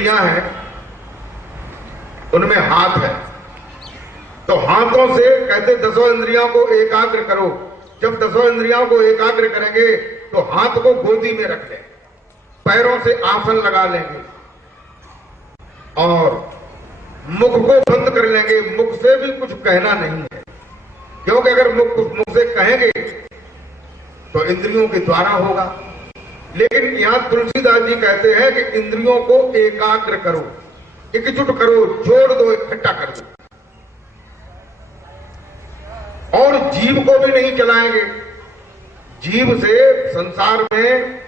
इंद्रियां हैं, उनमें हाथ है, तो हाथों से कहते दसों इंद्रियों को एकाग्र करो। जब दसों इंद्रियों को एकाग्र करेंगे तो हाथ को गोदी में रख लेंगे, पैरों से आसन लगा लेंगे और मुख को बंद कर लेंगे। मुख से भी कुछ कहना नहीं है, क्योंकि अगर मुख से कहेंगे तो इंद्रियों के द्वारा होगा। लेकिन यहां तुलसीदास जी कहते हैं कि इंद्रियों को एकाग्र करो, एकजुट करो, जोड़ दो, इकट्ठा कर दो। और जीव को भी नहीं चलाएंगे। जीव से संसार में,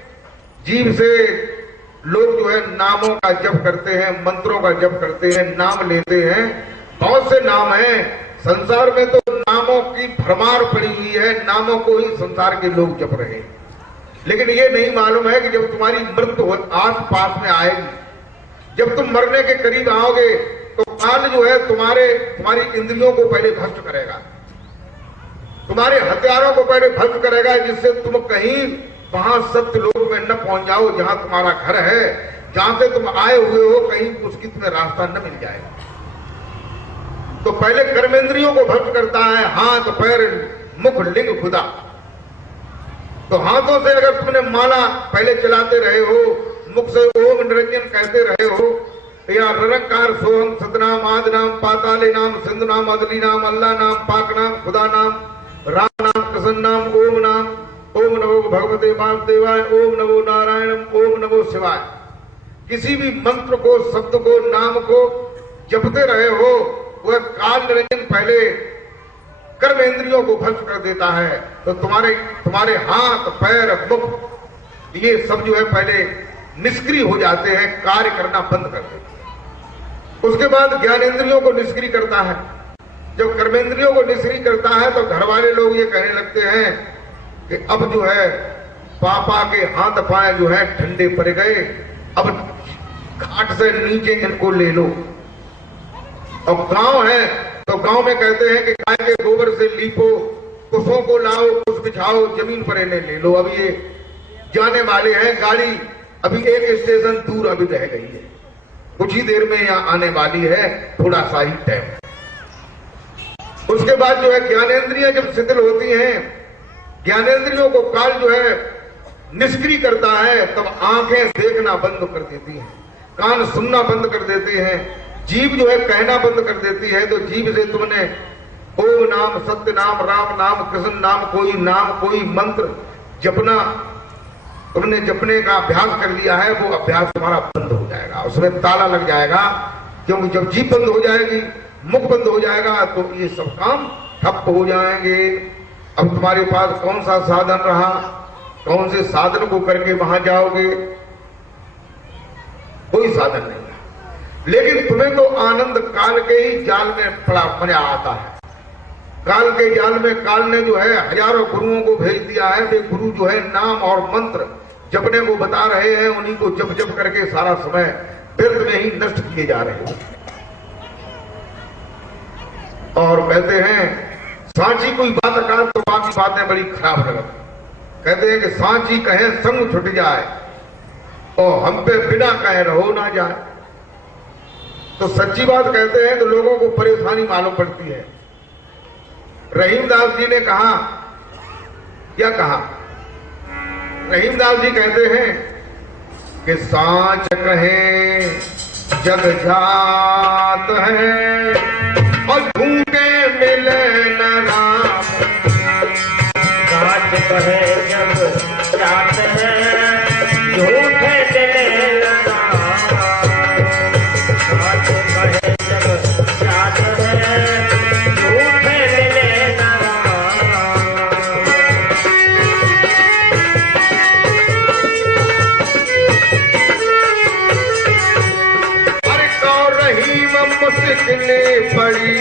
जीव से लोग जो है नामों का जप करते हैं, मंत्रों का जप करते हैं, नाम लेते हैं। बहुत से नाम हैं संसार में, तो नामों की भरमार पड़ी हुई है, नामों को ही संसार के लोग जप रहे हैं। लेकिन ये नहीं मालूम है कि जब तुम्हारी मृत्यु आस पास में आएगी, जब तुम मरने के करीब आओगे, तो काल जो है तुम्हारी इंद्रियों को पहले भ्रष्ट करेगा, तुम्हारे हथियारों को पहले भ्रष्ट करेगा, जिससे तुम कहीं वहां सत्य लोक में न पहुंच जाओ, जहां तुम्हारा घर है, जहां से तुम आए हुए हो, कहीं उसकी तुम्हें रास्ता न मिल जाए। तो पहले कर्मेंद्रियों को भ्रष्ट करता है, हाथ, पैर, मुख, लिंग, खुदा। तो हाथों से अगर तुमने माला पहले चलाते रहे हो, मुख से ओम निरंजन कहते रहे हो, या निरंकार सोहम सतनाम आदि नाम पाताले नाम सिंधु नाम अदली नाम अल्लाह नाम पाक नाम खुदा नाम राम नाम कृष्ण नाम ओम नाम, ओम नमो भगवते वासुदेवाय, ओम नमो नारायणम, ओम नमो शिवाय, किसी भी मंत्र को, शब्द को, नाम को जपते रहे हो, वह काल निरंजन पहले कर्म इंद्रियों को भ्रष्ट कर देता है। तो तुम्हारे हाथ, पैर, मुख ये सब जो है पहले निष्क्रिय हो जाते हैं, कार्य करना बंद कर देते हैं। उसके बाद ज्ञानेंद्रियों को निष्क्रिय करता है। जब कर्मेंद्रियों को निष्क्रिय करता है तो घर वाले लोग ये कहने लगते हैं कि अब जो है पापा के हाथ पाए जो है ठंडे पड़ गए, अब घाट से नीचे इनको ले लो। अब गांव है तो गांव में कहते हैं कि गाय के गोबर से लीपो, कुशों को लाओ, कुश बिछाओ, जमीन पर इन्हें ले लो। अब ये जाने वाले हैं, गाड़ी अभी एक स्टेशन दूर अभी रह गई है, कुछ ही देर में यहाँ आने वाली है, थोड़ा सा ही टाइम। उसके बाद जो है ज्ञानेंद्रियां जब शिथिल होती हैं, ज्ञानेंद्रियों को काल जो है निष्क्रिय करता है, तब आंखें देखना बंद कर देती हैं, कान सुनना बंद कर देते हैं, जीभ जो है कहना बंद कर देती है। तो जीभ से तुमने ओम नाम, सत्य नाम, राम नाम, कृष्ण नाम, कोई नाम, कोई मंत्र जपना, तुमने जपने का अभ्यास कर लिया है, वो अभ्यास तुम्हारा बंद हो जाएगा, उसमें ताला लग जाएगा। क्योंकि जब जीभ बंद हो जाएगी, मुख बंद हो जाएगा, तो ये सब काम ठप हो जाएंगे। अब तुम्हारे पास कौन सा साधन रहा, कौन से साधन को करके वहां जाओगे? कोई साधन नहीं है। लेकिन तुम्हें तो आनंद काल के ही जाल में पड़ा मजा आता है। काल के जाल में काल ने जो है हजारों गुरुओं को भेज दिया है। वे गुरु जो है नाम और मंत्र जपने को बता रहे हैं, उन्हीं को जप जप करके सारा समय व्यर्थ में ही नष्ट किए जा रहे हैं। और कहते हैं सांची कोई बात का तो बाकी बातें बड़ी खराब लगती। कहते हैं कि सांची कहे संग छुट जाए और हम पे बिना कहे रहो ना जाए। तो सच्ची बात कहते हैं तो लोगों को परेशानी मालूम पड़ती है। रहीमदास जी ने कहा, क्या कहा? रहीमदास जी कहते हैं कि सांच कहे जग जात है और ढूंढे मिले न राम। सांच कहे जग जात है, ढूंढे मिले न राम। सांच कहे जग जात है, ढूंढे मिले न राम। अरे कौ रहीम मुश्किलें पड़ी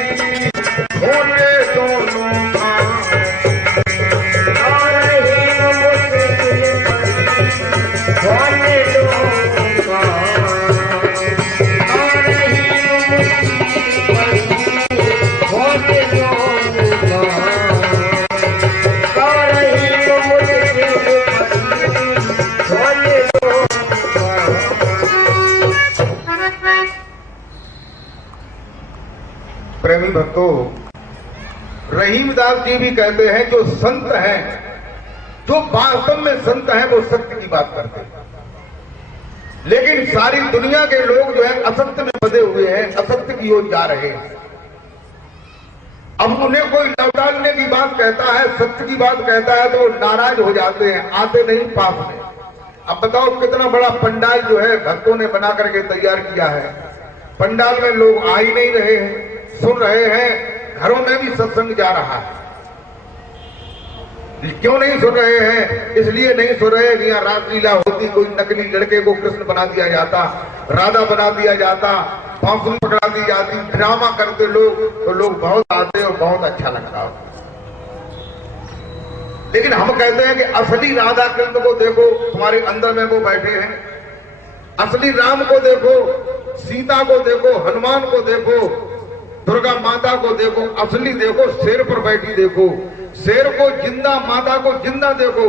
होने दोनों का। और रहीम मुश्किलें पड़ी होने दोनों का। और रहीम मुश्किलें पड़ी होने दोनों का। और रहीम मुश्किलें पड़ी होने दोनों का। भक्तों, रहीमदास जी भी कहते हैं जो संत हैं, जो वास्तव में संत हैं, वो सत्य की बात करते हैं। लेकिन सारी दुनिया के लोग जो है असत्य में बंधे हुए हैं, असत्य की ओर जा रहे हैं। अब उन्हें कोई लौटाने की बात कहता है, सत्य की बात कहता है, तो वो नाराज हो जाते हैं, आते नहीं पास में। अब बताओ कितना बड़ा पंडाल जो है भक्तों ने बना करके तैयार किया है, पंडाल में लोग आ ही नहीं रहे हैं, सुन रहे हैं, घरों में भी सत्संग जा रहा है। क्यों नहीं सुन रहे हैं? इसलिए नहीं सुन रहे कि यहाँ रासलीला होती, कोई नकली लड़के को कृष्ण बना दिया जाता, राधा बना दिया जाता, बांसुरी पकड़ा दी जाती, ड्रामा करते लोग, तो लोग बहुत आते और बहुत अच्छा लगता। लेकिन हम कहते हैं कि असली राधा कृष्ण को देखो, तुम्हारे अंदर में वो बैठे हैं। असली राम को देखो, सीता को देखो, हनुमान को देखो, दुर्गा माता को देखो, असली देखो, शेर पर बैठी देखो, शेर को जिंदा, माता को जिंदा देखो,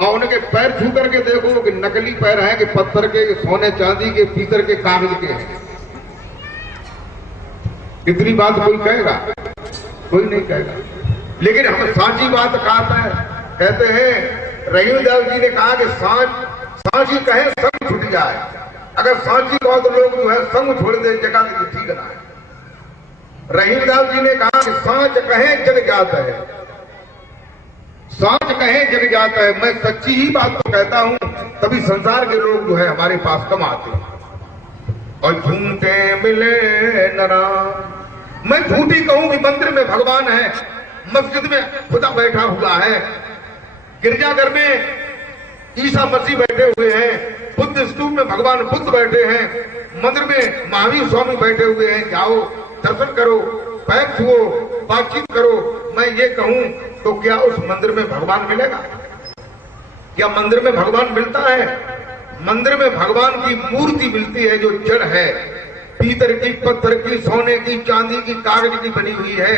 और उनके पैर छू करके देखो कि नकली पैर हैं कि पत्थर के, सोने चांदी के, पीतल के, कागज के हैं। इतनी बात कोई कहेगा? कोई नहीं कहेगा। लेकिन हम सांची बात कहते हैं। रहीमदास जी ने कहा कि सांची कहे संग छूट जाए। अगर सांची कहो तो लोग जो है संग छोड़ दे, जगह की ठीक ना है। रहीमदास जी ने कहा कि सांच कहे जग जाता है, सांच कहे जग जाता है। मैं सच्ची ही बात तो कहता हूं, तभी संसार के लोग जो है हमारे पास कम आते हैं। और झूठे मिले नरा, मैं झूठी कहूं कि मंदिर में भगवान है, मस्जिद में खुदा बैठा हुआ है, गिरजाघर में ईसा मसीह बैठे हुए हैं, बुद्ध स्तूप में भगवान बुद्ध बैठे हैं, मंदिर में महावीर स्वामी बैठे हुए हैं। जाओ दर्शन करो, पैर छुओ, बातचीत करो। मैं ये कहूं तो क्या उस मंदिर में भगवान मिलेगा? क्या मंदिर में भगवान मिलता है? मंदिर में भगवान की मूर्ति मिलती है जो जड़ है, पीतल की, पत्थर की, सोने की, चांदी की, कागज की बनी हुई है।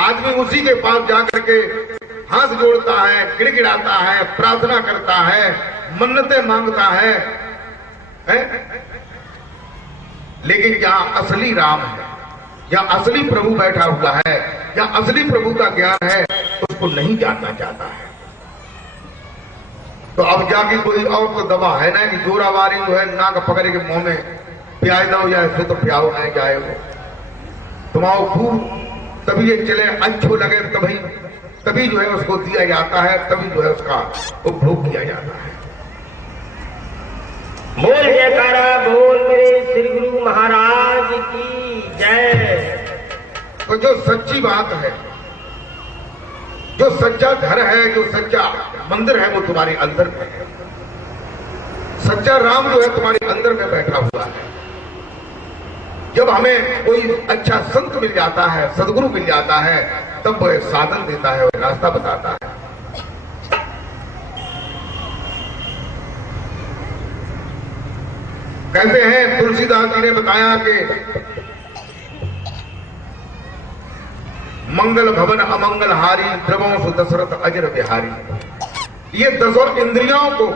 आदमी उसी के पास जाकर के हाथ जोड़ता है, गिड़गिड़ाता है, प्रार्थना करता है, मन्नतें मांगता है? लेकिन यहाँ असली राम है, या असली प्रभु बैठा हुआ है, या असली प्रभु का ज्ञान है, उसको नहीं जानना चाहता है। तो अब जाके कोई और तो दवा है ना कि जोरावारी जो है नाक पकड़ के मुंह में प्याज दो, या ऐसे तो प्याओ नहीं जाए वो तुम्हारा खूब, तभी ये चले, अच्छो लगे तभी जो है उसको दिया जाता है, तभी जो है उसका उपभोग किया जाता है। बोल जयकारा बोल मेरे श्री गुरु महाराज की जय। तो जो सच्ची बात है, जो सच्चा घर है, जो सच्चा मंदिर है, वो तुम्हारे अंदर में है। सच्चा राम जो है तुम्हारे अंदर में बैठा हुआ है। जब हमें कोई अच्छा संत मिल जाता है, सदगुरु मिल जाता है, तब वह साधन देता है, वह रास्ता बताता है। कहते हैं तुलसीदास जी ने बताया कि मंगल भवन अमंगल हारी, द्रवों दशरथ अजर बिहारी। ये दसों इंद्रियों को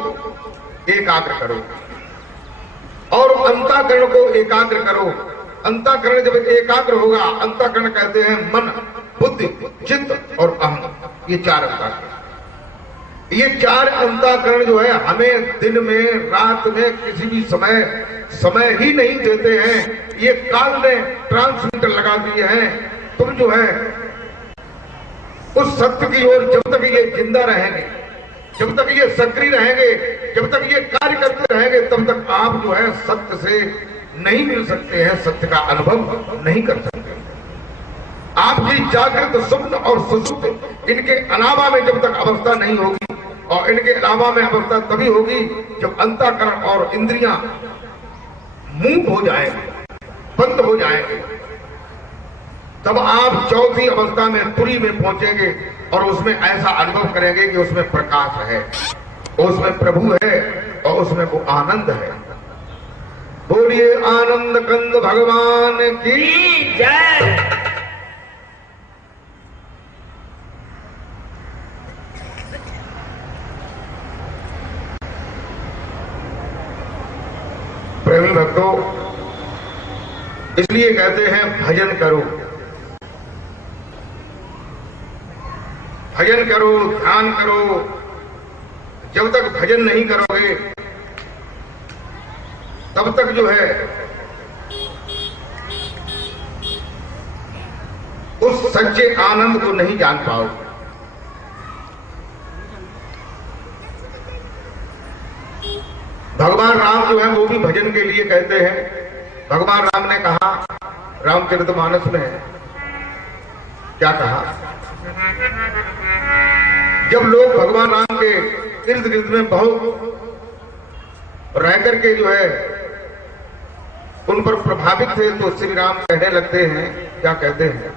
एकाग्र करो और अंतःकरण को एकाग्र करो। अंतःकरण जब एकाग्र होगा, अंतःकरण कहते हैं मन, बुद्धि, चित्त और अहम, ये चार अंतःकरण। ये चार अंतःकरण जो है हमें दिन में, रात में, किसी भी समय ही नहीं देते हैं। ये काल ने ट्रांसमीटर लगा दिए हैं। तुम जो है उस सत्य की ओर जब तक ये जिंदा रहेंगे, जब तक ये सक्रिय रहेंगे, जब तक ये कार्य करते रहेंगे, तब तक आप जो है सत्य से नहीं मिल सकते हैं, सत्य का अनुभव नहीं कर सकते। आपकी जागृत, स्वप्न और सुषुप्त, इनके अलावा में जब तक अवस्था नहीं होगी, और इनके अलावा में अवस्था तभी होगी जब अंतःकरण और इंद्रियां मूक हो जाएंगे, बंद हो जाएंगे। तब आप चौथी अवस्था में, तुरी में पहुंचेंगे और उसमें ऐसा अनुभव करेंगे कि उसमें प्रकाश है, उसमें प्रभु है और उसमें वो आनंद है। बोलिए आनंद कंद भगवान की जय। प्रेमी भक्तों, इसलिए कहते हैं भजन करो। भजन करो, ध्यान करो। जब तक भजन नहीं करोगे तब तक जो है उस सच्चे आनंद को नहीं जान पाओगे। भगवान राम जो है वो भी भजन के लिए कहते हैं। भगवान राम ने कहा, रामचरितमानस में क्या कहा, जब लोग भगवान राम के इर्द गिर्द में बहुत रह करके जो है उन पर प्रभावित थे, तो श्री राम कहने लगते हैं, क्या कहते हैं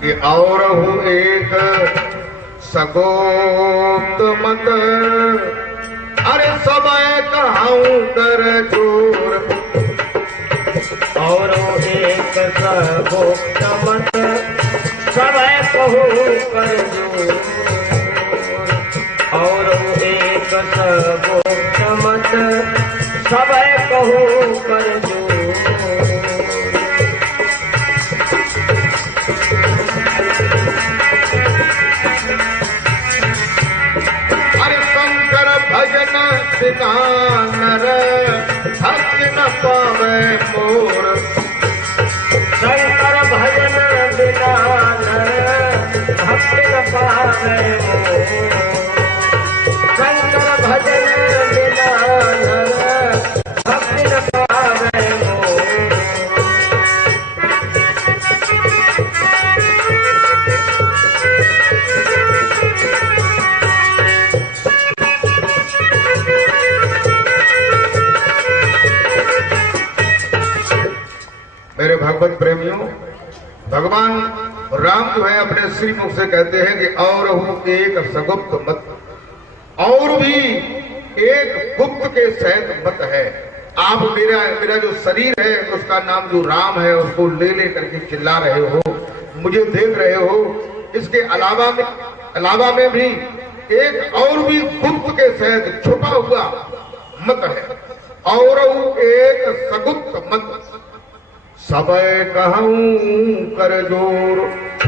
कि और हूं एक सगोत मत, अरे समय कहाऊं कर जोर, और एक सगोत मत समय कहूं कर जोर, और एक सगोत मत समय कहूं कर जोर। भजन बिना नर भक्ति न पावे मोर, शंकर भजन बिना नर भक्ति न पावे मोर, शंकर भजन बिना नर भक्ति न पावे मोर। मेरे भगवत प्रेमियों, भगवान राम जो है अपने श्री मुख से कहते हैं कि और हूं एक सगुप्त मत, और भी एक गुप्त के सहित मत है। आप मेरा जो शरीर है उसका नाम जो राम है उसको ले ले करके चिल्ला रहे हो, मुझे देख रहे हो। इसके अलावा में भी एक और भी गुप्त के सहित छुपा हुआ मत है। और एक सगुप्त मत सबय कहूं कर जोर।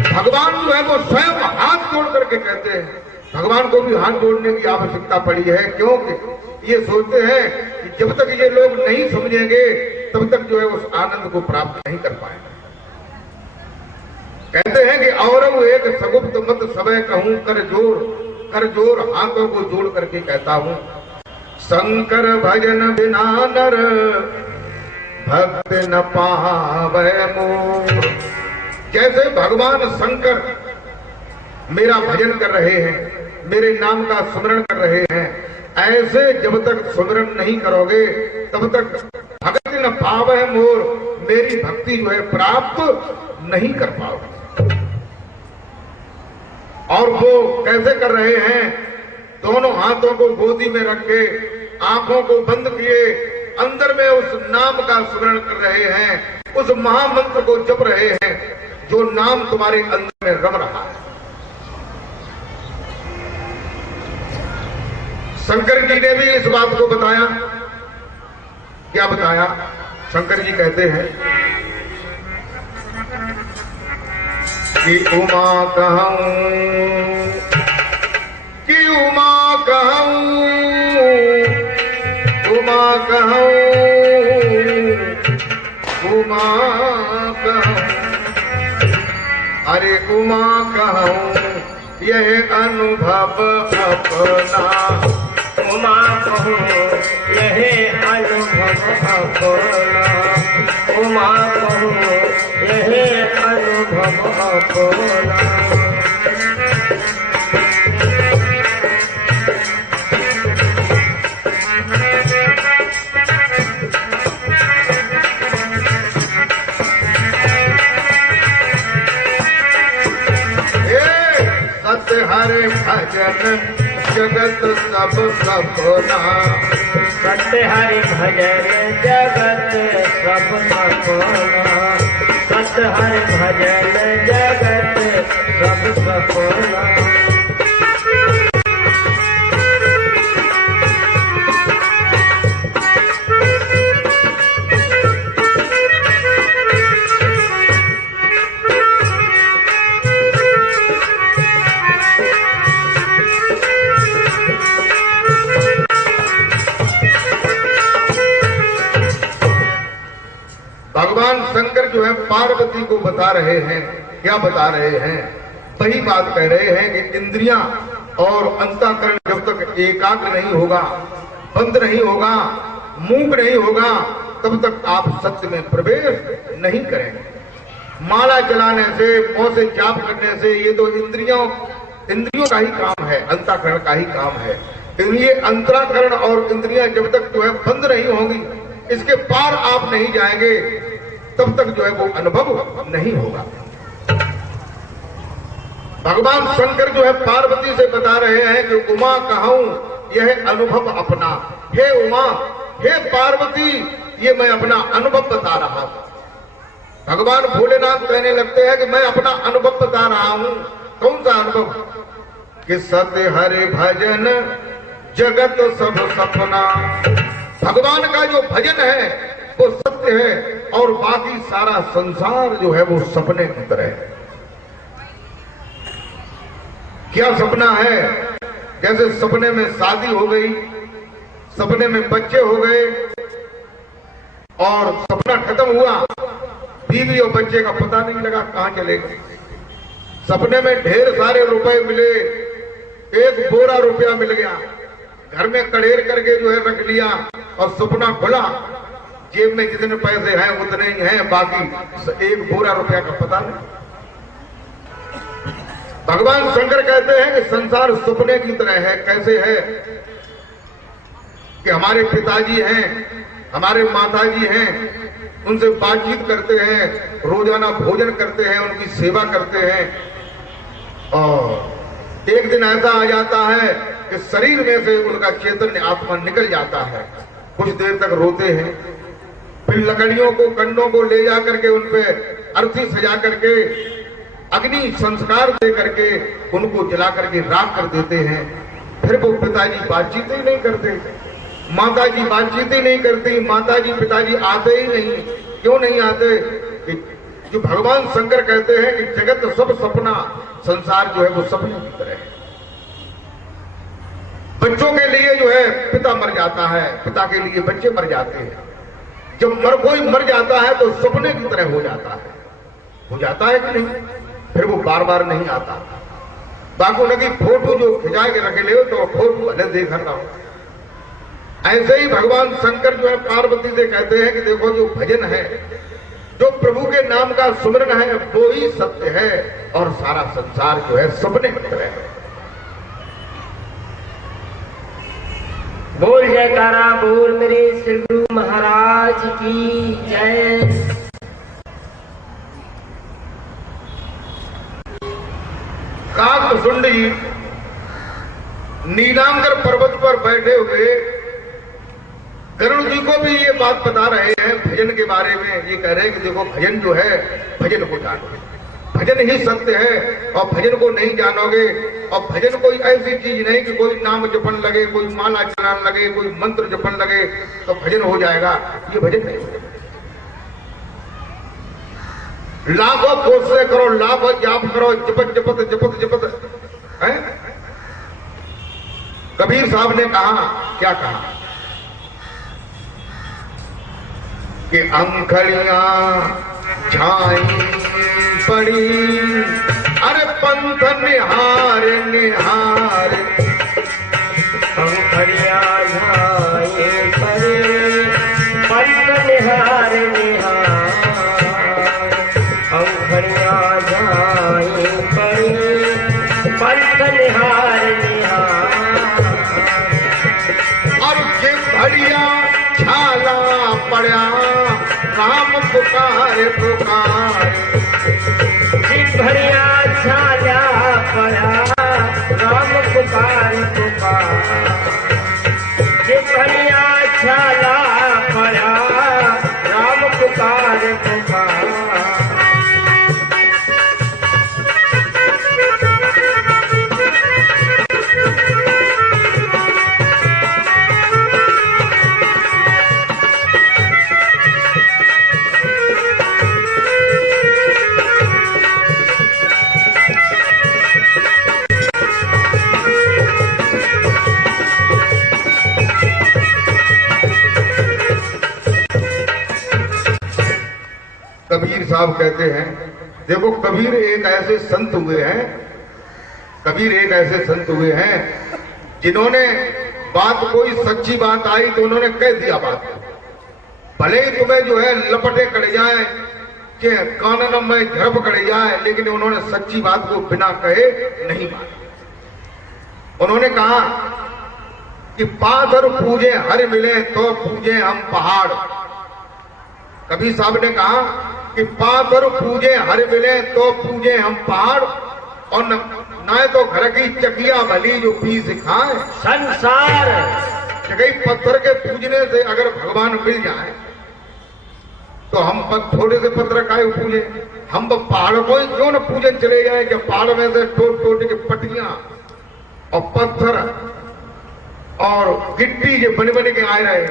भगवान जो है वो स्वयं हाथ जोड़ करके कहते हैं। भगवान को भी हाथ जोड़ने की आवश्यकता पड़ी है, क्योंकि ये सोचते हैं कि जब तक ये लोग नहीं समझेंगे तब तक जो है उस आनंद को प्राप्त नहीं कर पाएंगे। कहते हैं कि और एक सगुप्त मत सबय कहूं कर जोर, हाथों को जोड़ करके कहता हूं, शंकर भजन बिना नर भक्त न पावे मोर। जैसे भगवान शंकर मेरा भजन कर रहे हैं, मेरे नाम का स्मरण कर रहे हैं, ऐसे जब तक स्मरण नहीं करोगे तब तक भक्त न पावे मोर, मेरी भक्ति जो है प्राप्त नहीं कर पाओगे। और वो कैसे कर रहे हैं, दोनों हाथों को गोदी में रख के, आंखों को बंद किए, अंदर में उस नाम का स्मरण कर रहे हैं, उस महामंत्र को जप रहे हैं जो नाम तुम्हारे अंदर में रम रहा है। शंकर जी ने भी इस बात को बताया। क्या बताया? शंकर जी कहते हैं कि उमा कहूं, कि उमा कहूं, उमा कहूं, उमा कहूं, अरे उमा कहूं यह अनुभव अपना, उमा कहूं यह अनुभव अपना, उमा कहूं यह अनुभव अपना। हरे भजन जगत सब सपना, सत्य हरि भजन जगत सब सपना, सत्य हरि भजन जगत सब सपना। जो है पार्वती को बता रहे हैं, क्या बता रहे हैं? वही बात कह रहे हैं कि इंद्रियां और अंतःकरण जब तक एकाग्र नहीं होगा, बंद नहीं होगा, मूक नहीं होगा, तब तक आप सत्य में प्रवेश नहीं करेंगे। माला चलाने से, मुंह से जाप करने से ये तो इंद्रियों का ही काम है, अंतःकरण का ही काम है। ये अंतःकरण और इंद्रियां जब तक जो है बंद नहीं होंगी, इसके पार आप नहीं जाएंगे, तब तक जो है वो अनुभव नहीं होगा। भगवान शंकर जो है पार्वती से बता रहे हैं कि उमा कहूं यह अनुभव अपना। हे उमा, हे पार्वती, ये मैं अपना अनुभव बता रहा हूं। भगवान भोलेनाथ कहने लगते हैं कि मैं अपना अनुभव बता रहा हूं। कौन सा अनुभव? कि सत्य हरि भजन जगत सब सपना। भगवान का जो भजन है वो सत्य है और बाकी सारा संसार जो है वो सपने की तरह है। क्या सपना है? जैसे सपने में शादी हो गई, सपने में बच्चे हो गए और सपना खत्म हुआ, बीवी और बच्चे का पता नहीं लगा कहां चले गए। सपने में ढेर सारे रुपए मिले, एक बोरा रुपया मिल गया, घर में कड़ेर करके जो है रख लिया और सपना खुला, जेब में जितने पैसे हैं उतने ही हैं, बाकी एक बोरा रुपया का पता नहीं। भगवान शंकर कहते हैं कि संसार सपने की तरह है। कैसे है? कि हमारे पिताजी हैं, हमारे माताजी हैं, उनसे बातचीत करते हैं, रोजाना भोजन करते हैं, उनकी सेवा करते हैं, और एक दिन ऐसा आ जाता है कि शरीर में से उनका चैतन्य आत्मा निकल जाता है। कुछ देर तक रोते हैं, फिर लकड़ियों को, कंडों को ले जा करके उन पे अर्थी सजा करके, अग्नि संस्कार दे करके उनको जला करके राख कर देते हैं। फिर वो पिताजी बातचीत ही नहीं करते, माताजी बातचीत ही नहीं करती, माताजी पिताजी आते ही नहीं। क्यों नहीं आते? जो भगवान शंकर कहते हैं कि जगत सब सपना, संसार जो है वो सपने की तरह है। बच्चों के लिए जो है पिता मर जाता है, पिता के लिए बच्चे मर जाते हैं। जब कोई मर जाता है तो सपने की तरह हो जाता है। हो जाता है कि नहीं? फिर वो बार बार नहीं आता। बाकी लगी फोटो जो खिंचा के रखे ले तो फोटो अलग देख रहा हो। ऐसे ही भगवान शंकर जो है पार्वती से कहते हैं कि देखो, जो भजन है, जो प्रभु के नाम का सुमरन है, वो ही सत्य है और सारा संसार जो है सपने की तरह है। बोल जयकारा बोल मेरे श्री गुरु महाराज की जय। काकभुंड जी नीलांबर पर्वत पर बैठे हुए गरुड़ जी को भी ये बात बता रहे हैं भजन के बारे में। ये कह रहे हैं कि देखो, भजन जो है, भजन को जानो, भजन ही सत्य है और भजन को नहीं जानोगे, और भजन कोई ऐसी चीज नहीं कि कोई नाम जपन लगे, कोई माला चलाने लगे, कोई मंत्र जपन लगे तो भजन हो जाएगा। ये भजन नहीं। लाखों कोशिशें करो, लाखों जाप करो, जपत जपत जपत जपत है। कबीर साहब ने कहा, क्या कहा कि अंखड़ियां छाई पड़ी, अरे पंथ निहार निहार, अंखड़ियां छाई पड़ी, पंथ निहार निहार, अंखड़ियां छाई पड़ी, पंथ निहार निहार, और ये घड़िया छाला पड़ा, राम पुकार पुकार, घड़िया छाला पड़ा, राम पुकार पुकार, घड़िया छाला पड़ा, राम पुकार पुकार। साहब कहते हैं, देखो कबीर एक ऐसे संत हुए हैं, कबीर एक ऐसे संत हुए हैं जिन्होंने बात कोई सच्ची बात आई तो उन्होंने कह दिया बात, भले ही तुम्हें जो है लपटे कड़े जाए कि कानन में झड़प कड़े जाए, लेकिन उन्होंने सच्ची बात को बिना कहे नहीं माना। उन्होंने कहा कि पाथर पूजे हर मिले तो पूजे हम पहाड़। कबीर साहब ने कहा कि पाथर पूजे हर मिले तो पूजे हम पहाड़, और न तो घर की चकिया भली जो पीस खाए संसार। कई पत्थर के पूजने से अगर भगवान मिल जाए तो हम थोड़े से पत्थर काहे पूजे, हम पहाड़ को ही क्यों न पूजन चले जाए कि पहाड़ में से टोट टोट के पट्टियां और पत्थर और गिट्टी जो बन बन के आए रहे,